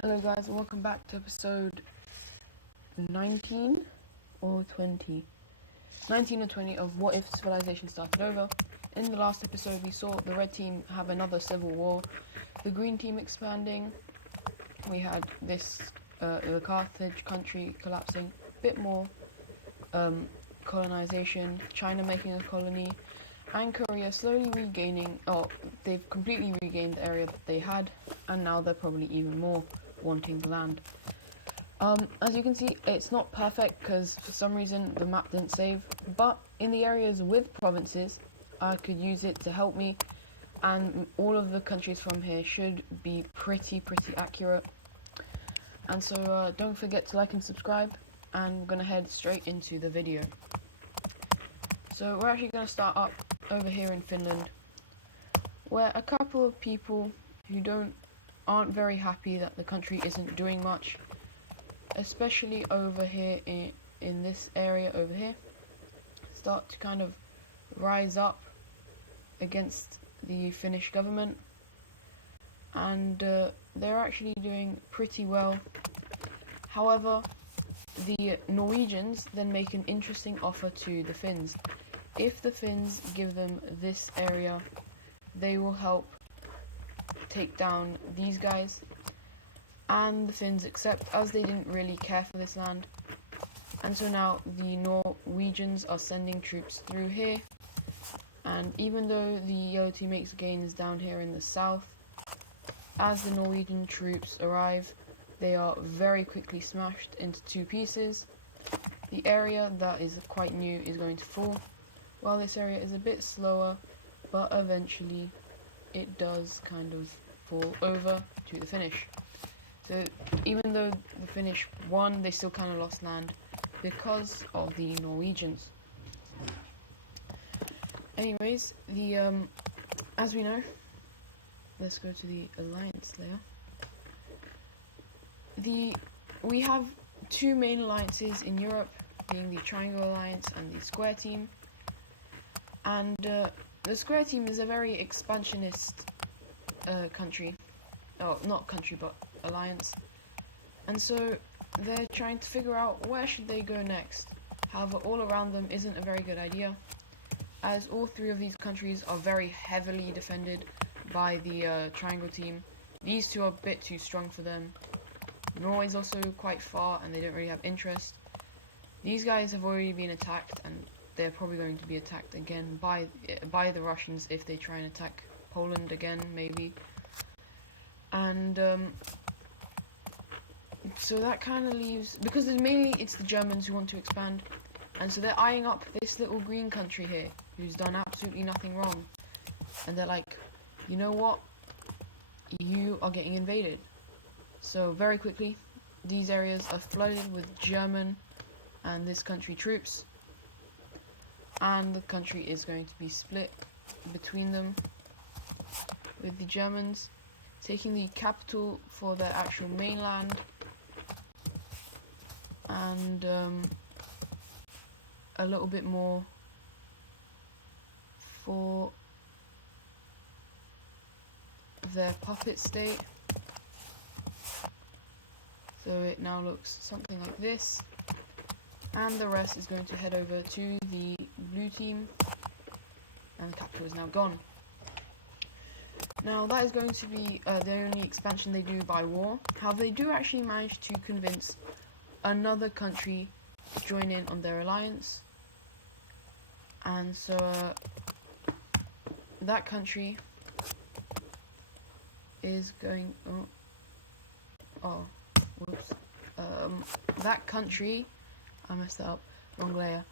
Hello guys and welcome back to episode 19 or 20. 19 or 20 of What If Civilization Started Over. In the last episode we saw the red team have another civil war, the green team expanding, we had this the Carthage country collapsing, a bit more colonization, China making a colony, and Korea slowly regaining, they've completely regained the area that they had, and now they're probably even more wanting the land. As you can see, it's not perfect because for some reason the map didn't save, but in the areas with provinces I could use it to help me, and all of the countries from here should be pretty accurate. And so don't forget to like and subscribe, and we're going to head straight into the video. So we're actually going to start up over here in Finland, where a couple of people who aren't very happy that the country isn't doing much, especially over here in this area over here, start to kind of rise up against the Finnish government, and they're actually doing pretty well. However, the Norwegians then make an interesting offer to the Finns. If the Finns give them this area, they will help take down these guys, and the Finns accept, as they didn't really care for this land. And so now the Norwegians are sending troops through here, and even though the yellow team makes gains down here in the south, as the Norwegian troops arrive, they are very quickly smashed into two pieces. The area that is quite new is going to fall, while this area is a bit slower, but eventually it does kind of fall over to the Finnish. So even though the Finnish won, they still kind of lost land because of the Norwegians. Anyways, as we know, let's go to the alliance layer. We have two main alliances in Europe, being the Triangle Alliance and the Square Team. And the Square Team is a very expansionist country. Oh, not country, but alliance. And so they're trying to figure out where should they go next. However, all around them isn't a very good idea, as all three of these countries are very heavily defended by the Triangle Team. These two are a bit too strong for them. Norway's also quite far, and they don't really have interest. These guys have already been attacked, and they're probably going to be attacked again by the Russians if they try and attack Poland again, maybe. And so that kind of leaves, because mainly it's the Germans who want to expand, and so they're eyeing up this little green country here who's done absolutely nothing wrong, and they're like, you know what, you are getting invaded. So very quickly these areas are flooded with German and this country troops, and the country is going to be split between them, with the Germans taking the capital for their actual mainland, and a little bit more for their puppet state. So it now looks something like this, and the rest is going to head over to the blue team, and the capital is now gone. Now that is going to be the only expansion they do by war. However, they do actually manage to convince another country to join in on their alliance, and so that country is going, whoops, that country, I messed that up, wrong layer.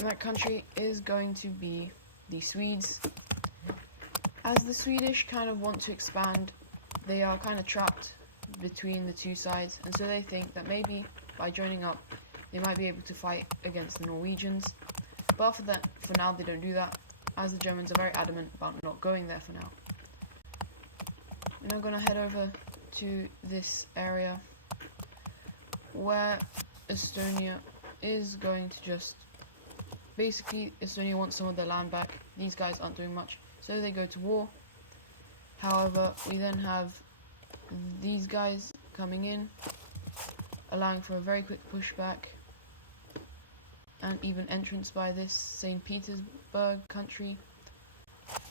That country is going to be the Swedes. As the Swedish kind of want to expand, they are kind of trapped between the two sides, and so they think that maybe by joining up they might be able to fight against the Norwegians. But for now they don't do that, as the Germans are very adamant about not going there for now. We're now going to head over to this area where Estonia is going to just, basically Estonia wants some of their land back. These guys aren't doing much, so they go to war. However, we then have these guys coming in, allowing for a very quick pushback and even entrance by this St. Petersburg country,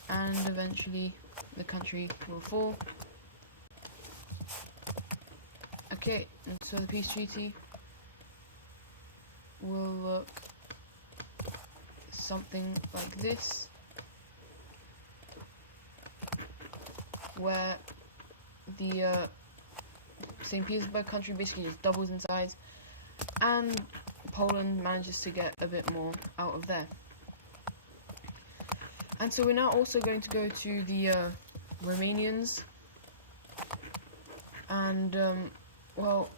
and eventually the country will fall. Okay, and so the peace treaty will look something like this, where the St. Petersburg country basically just doubles in size, and Poland manages to get a bit more out of there. And so we're now also going to go to the Romanians, and well,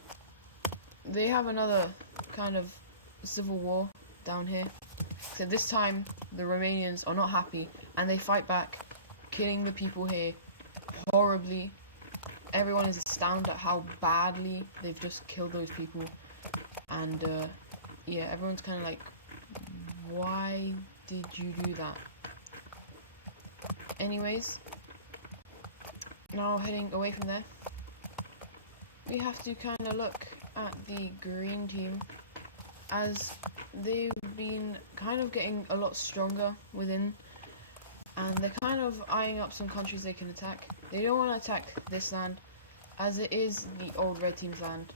they have another kind of civil war down here. So this time the Romanians are not happy and they fight back, killing the people here horribly. Everyone is astounded at how badly they've just killed those people, and yeah, everyone's kind of like, why did you do that? Anyways, now heading away from there, we have to kind of look at the green team, as they've been kind of getting a lot stronger within, and they're kind of eyeing up some countries they can attack. They don't want to attack this land, as it is the old red team's land,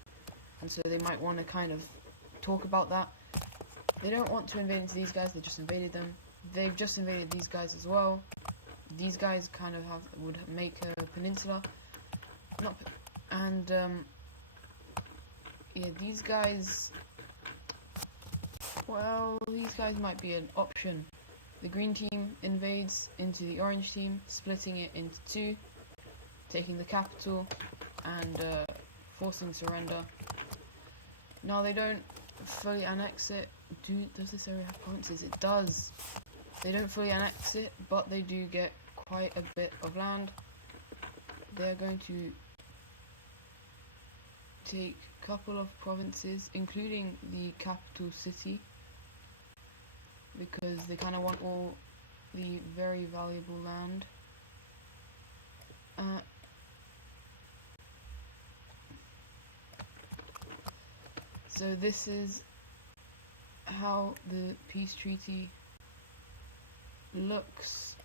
and so they might want to kind of talk about that. They don't want to invade into these guys, they just invaded them. They've just invaded these guys as well. These guys kind of would make a peninsula, and yeah, these guys, well, these guys might be an option. The green team invades into the orange team, splitting it into two, taking the capital and forcing surrender. Now they don't fully annex it. Does this area have provinces? It does. They don't fully annex it, but they do get quite a bit of land. They're going to take a couple of provinces, including the capital city, because they kind of want all the very valuable land. So this is how the peace treaty looks,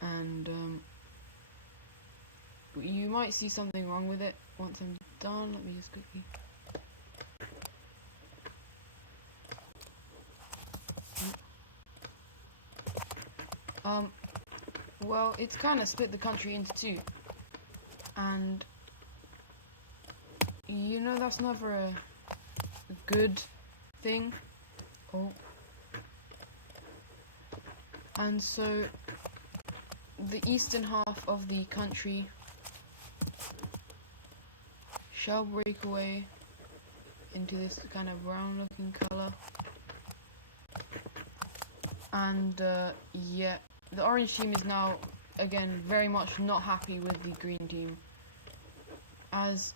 and you might see something wrong with it once I'm done. Let me just quickly. Well, it's kind of split the country into two, and you know that's never a good thing. Oh. And so the eastern half of the country shall break away into this kind of brown looking color, and yeah, the orange team is now again very much not happy with the green team, as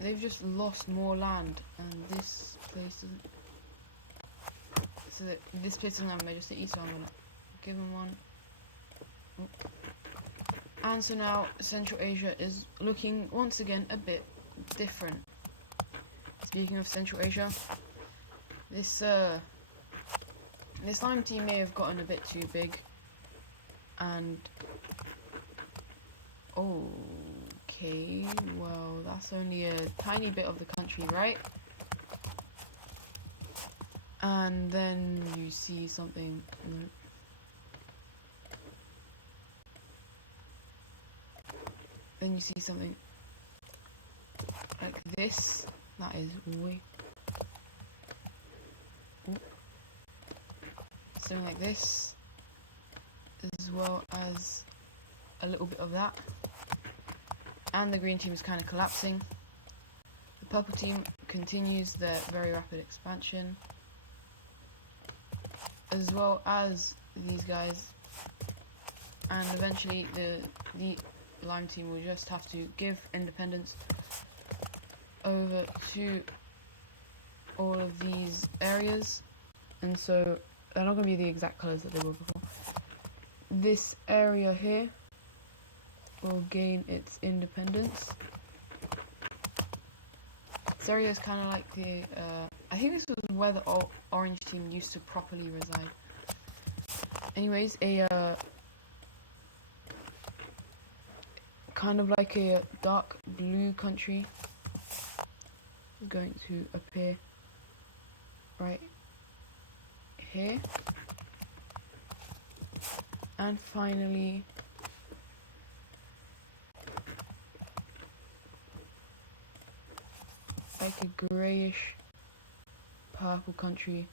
they've just lost more land, and this place doesn't. So that this place doesn't have a major city, so I'm gonna give them one. Oh. And so now Central Asia is looking once again a bit different. Speaking of Central Asia, this Lime team may have gotten a bit too big, and okay, well, that's only a tiny bit of the country, right? And then you see something. Then you see something like this. That is way. Ooh. Something like this, as well as a little bit of that. And the green team is kind of collapsing. The purple team continues their very rapid expansion, as well as these guys, and eventually the Lime team will just have to give independence over to all of these areas, and so they're not going to be the exact colours that they were before. this area here will gain its independence. This area is kind of like the, I think this was where the orange team used to properly reside. Anyways, a kind of like a dark blue country is going to appear right here. And finally, like a greyish purple country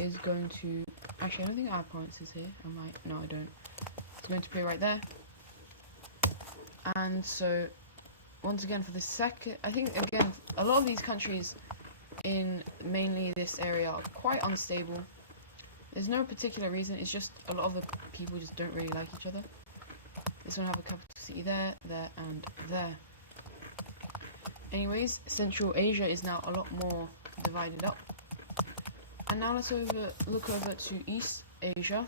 is going to, actually I don't think our province is here, I might, no I don't. It's going to appear right there. And so, once again for the second, I think again, a lot of these countries in mainly this area are quite unstable. There's no particular reason, it's just a lot of the people just don't really like each other. This one have a capital city there, there, and there. Anyways, Central Asia is now a lot more divided up. And now let's look over to East Asia,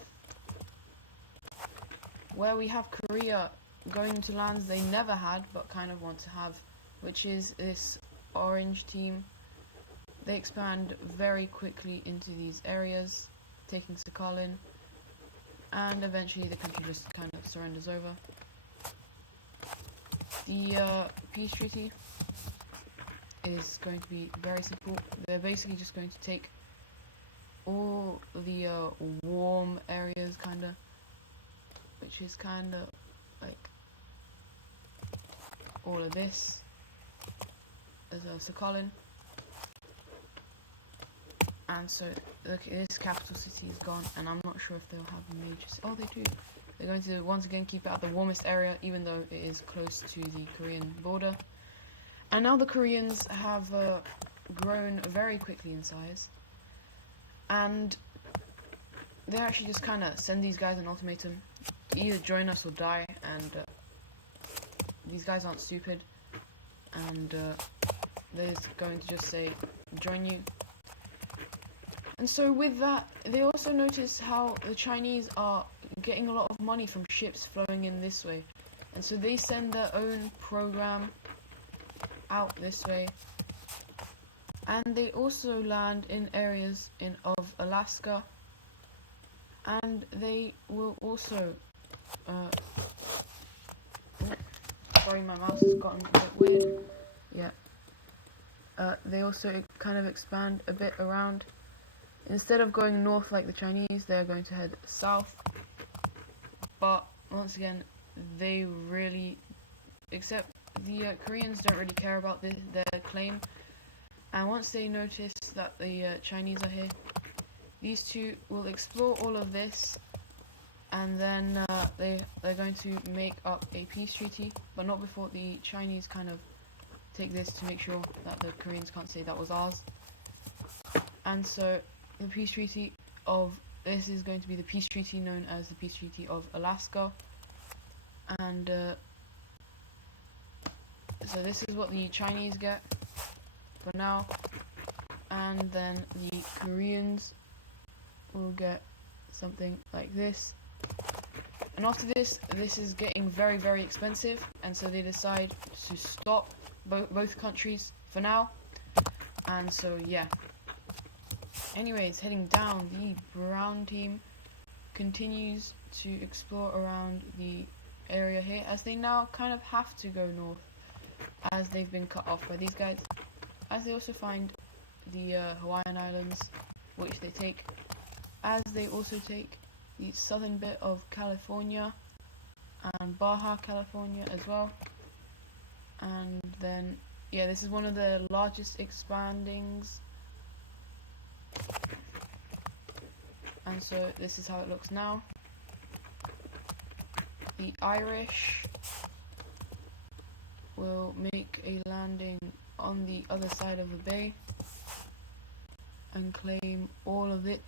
where we have Korea going to lands they never had but kind of want to have, which is this orange team. They expand very quickly into these areas, taking Sakhalin, and eventually the country just kind of surrenders over. The peace treaty is going to be very simple. They're basically just going to take all the warm areas, kinda, which is kinda like all of this as Sakhalin. And so look, this capital city is gone, and I'm not sure if they'll have a major. Oh, they do. They're going to once again keep it at the warmest area, even though it is close to the Korean border. And now the Koreans have grown very quickly in size, and they actually just kind of send these guys an ultimatum: either join us or die. And these guys aren't stupid, and they're just going to just say, join you. And so with that, they also notice how the Chinese are getting a lot of money from ships flowing in this way. And so they send their own program out this way. And they also land in areas of Alaska. And they will also... sorry, my mouse has gotten a bit weird. Yeah. They also kind of expand a bit around. Instead of going north like the Chinese, they're going to head south. But once again, they really, except the Koreans don't really care about their claim. And once they notice that the Chinese are here, these two will explore all of this, and then they're going to make up a peace treaty, but not before the Chinese kind of take this to make sure that the Koreans can't say that was ours. And so the peace treaty of this is going to be the peace treaty known as the peace treaty of Alaska. And so this is what the Chinese get for now, and then the Koreans will get something like this. And after this is getting very, very expensive, and so they decide to stop both countries for now. And so yeah. Anyways, heading down, the brown team continues to explore around the area here, as they now kind of have to go north, as they've been cut off by these guys. As they also find the Hawaiian Islands, which they take, as they also take the southern bit of California and Baja California as well. And then, yeah, this is one of the largest expandings. And so this is how it looks now. The Irish will make a landing on the other side of the bay and claim all of it.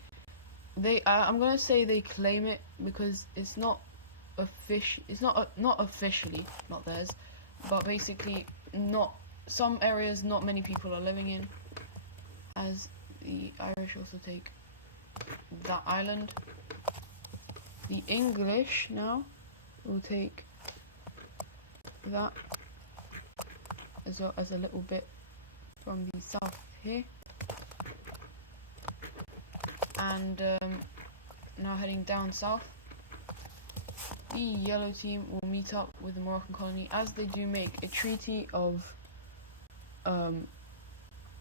I'm gonna say they claim it because it's not not officially not theirs, but basically some areas not many people are living in, as the Irish also take that island. The English now will take that as well as a little bit from the south here. And now heading down south, the yellow team will meet up with the Moroccan colony as they do make a treaty of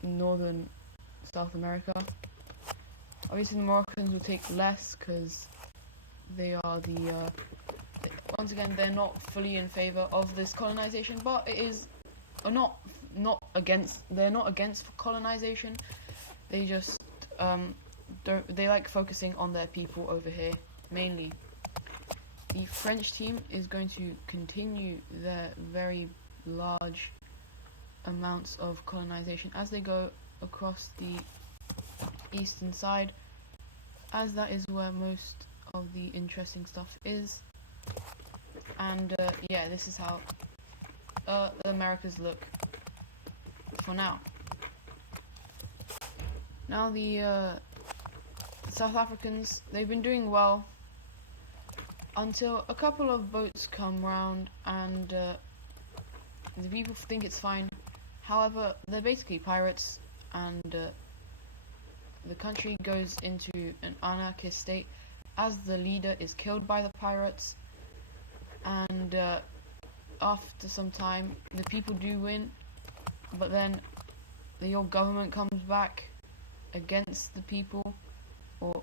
northern South America. Obviously the Moroccans will take less because they are once again, they're not fully in favor of this colonization, but it is not against. They're not against colonization. They just they like focusing on their people over here mainly. The French team is going to continue their very large amounts of colonization as they go across the eastern side, as that is where most of the interesting stuff is. And yeah, this is how the Americas look for now. Now the South Africans, they've been doing well until a couple of boats come round and the people think it's fine. However, they're basically pirates, and the country goes into an anarchist state as the leader is killed by the pirates. And after some time, the people do win, but then the old government comes back against the people, or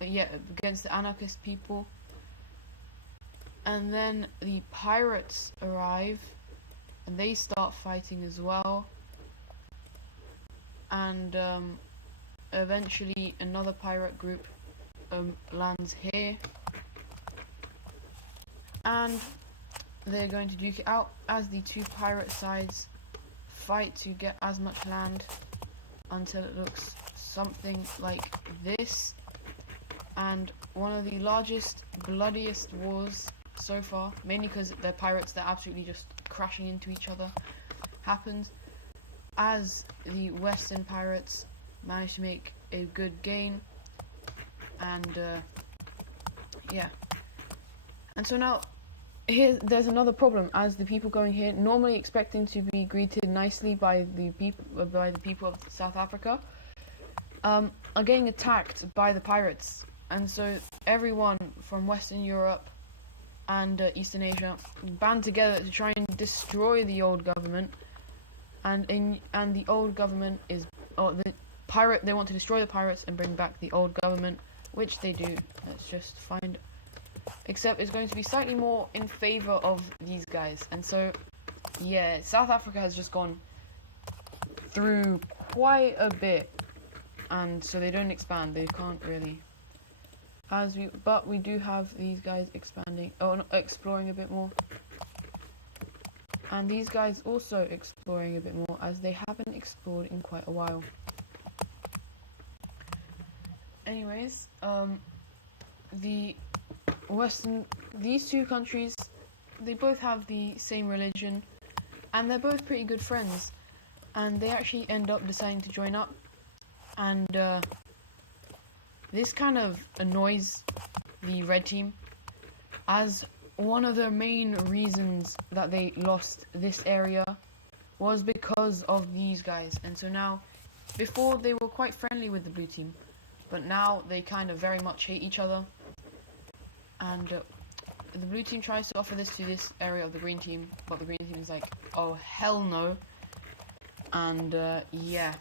against the anarchist people. And then the pirates arrive, and they start fighting as well. And eventually another pirate group lands here, and they're going to duke it out as the two pirate sides fight to get as much land until it looks something like this. And one of the largest, bloodiest wars so far, mainly because they're pirates, they're absolutely just crashing into each other, happens as the Western pirates manage to make a good gain. And yeah, and so now there's another problem, as the people going here, normally expecting to be greeted nicely by the people of South Africa, are getting attacked by the pirates. And so everyone from Western Europe and Eastern Asia band together to try and destroy the old government. And the old government is they want to destroy the pirates and bring back the old government, which they do. Let's just find. Except it's going to be slightly more in favor of these guys. And so, yeah, South Africa has just gone through quite a bit, and so they don't expand. They can't really. But we do have these guys exploring a bit more. And these guys also exploring a bit more, as they haven't explored in quite a while. Anyways, these two countries, they both have the same religion, and they're both pretty good friends, and they actually end up deciding to join up. And this kind of annoys the red team, as one of the main reasons that they lost this area was because of these guys. And so now, before they were quite friendly with the blue team, but now they kind of very much hate each other. And the blue team tries to offer this to this area of the green team, but the green team is like, oh hell no. And yeah.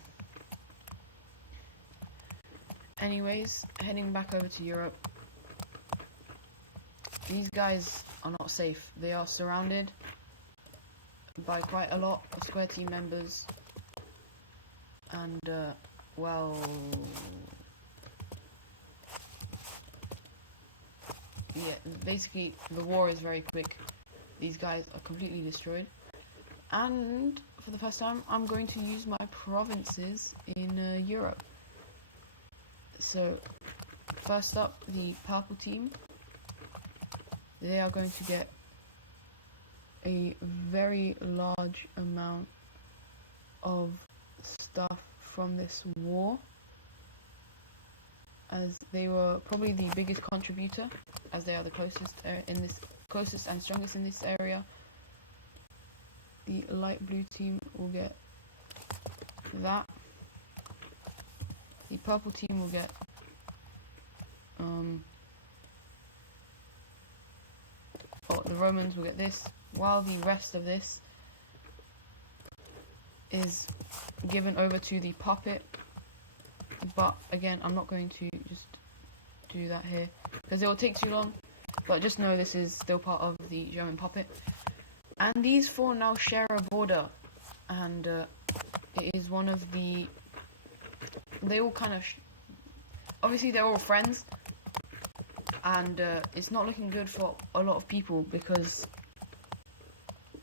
Anyways, heading back over to Europe. These guys are not safe. They are surrounded by quite a lot of Square team members. And well, yeah, basically the war is very quick. These guys are completely destroyed. And for the first time, I'm going to use my provinces in Europe. So, first up, the purple team. They are going to get a very large amount of stuff from this war. as they were probably the biggest contributor, as they are the closest and strongest in this area. The light blue team will get that. The purple team will get the Romans will get this, while the rest of this is given over to the puppet. But again, I'm not going to just do that here because it will take too long, but just know this is still part of the German puppet. And these four now share a border, and it is one of the, they all kind of obviously they're all friends, and it's not looking good for a lot of people because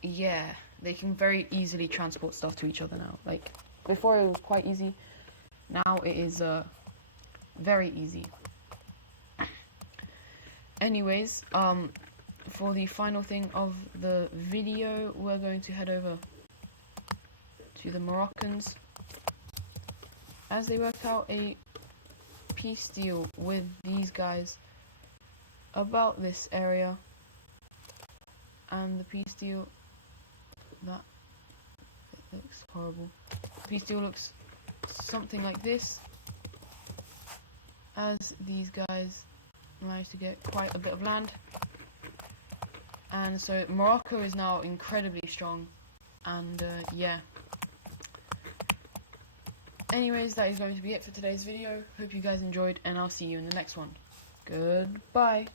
yeah, they can very easily transport stuff to each other now. Like before it was quite easy, now it is very easy. Anyways, for the final thing of the video, we're going to head over to the Moroccans as they work out a peace deal with these guys about this area. And the peace deal, that it looks horrible. The peace deal looks something like this, as these guys managed to get quite a bit of land. And so Morocco is now incredibly strong, and yeah. Anyways, that is going to be it for today's video. Hope you guys enjoyed, and I'll see you in the next one. Goodbye.